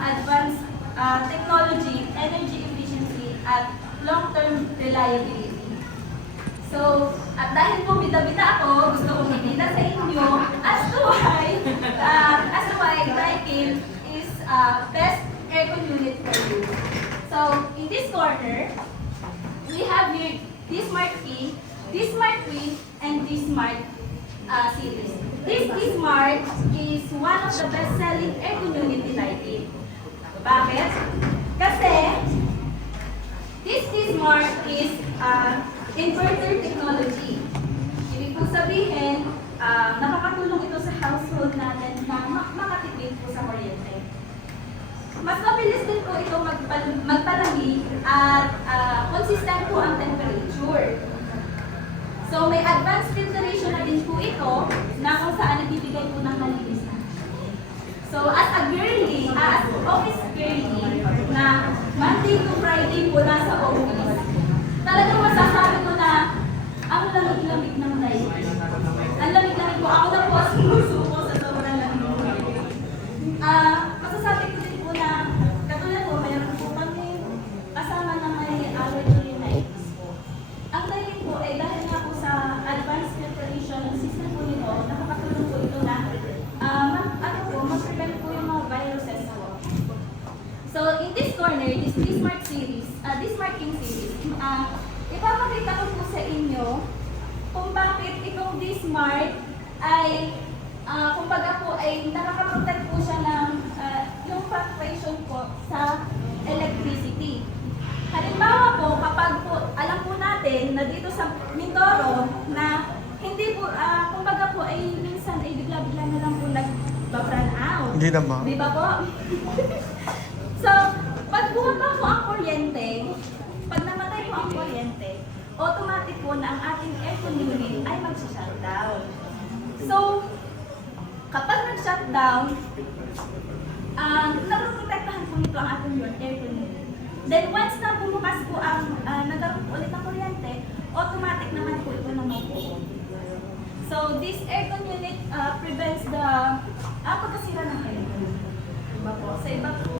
advanced technology, energy efficiency, at long-term reliability. So, at dahil po bida-bida ako, gusto kong ipita sa inyo as to why Daikin is best aircon unit for you. So, in this corner, we have here this Smart Key, this Smart Queen, and this Smart series. This Smart is one of the best-selling aircon unit in Daikin. Bakit? Kasi, this Smart is inverter technology. Ibig po sabihin, nakakatulong ito sa household natin na makatipid po sa kuryente. Mas mabilis din po ito magpalamig at consistent po ang temperature. So may advanced filtration na din po ito na kung saan nagbibigay po ng malinis na. So as a girly, as office girly na Monday to Friday po nasa office, talagang masasabi ko na ang lamig-lamig ng Daikin. Ang lamig-lamig po. Ako na po sumusuko sa sobrang lamig. Masasabi ko din po na katulad po, mayroon po kami kasama na may allergy rhinitis po. Ang Daikin po ay dahil nga po sa advanced filtration system po nito, nakakatulong po ito na mag-prevent po yung mga viruses po. So in this corner, this Smart series, this Smart King series, ipapakita ko po sa inyo kung bakit itong D-Smart ay kumbaga po ay nakakaprotect po siya ng yung fluctuation po sa electricity. Halimbawa po, kapag po, alam po natin na dito sa Mindoro na hindi po, kumbaga po ay minsan ay bigla-bigla na lang po nag-burn out. Hindi naman. Di ba po? So, pag bumaba po ang kuryente, pag namatay po ang kuryente, automatic po na ang ating aircon unit ay mag-shutdown. So, kapag nag-shutdown, naproprotektahan po nito ang ating aircon unit. Then once na bumukas po ang nagkaroon po ulit ng kuryente, automatic naman po ito naman po. So, this aircon unit prevents the pagkasira ng aircon. Diba po? Sa iba po,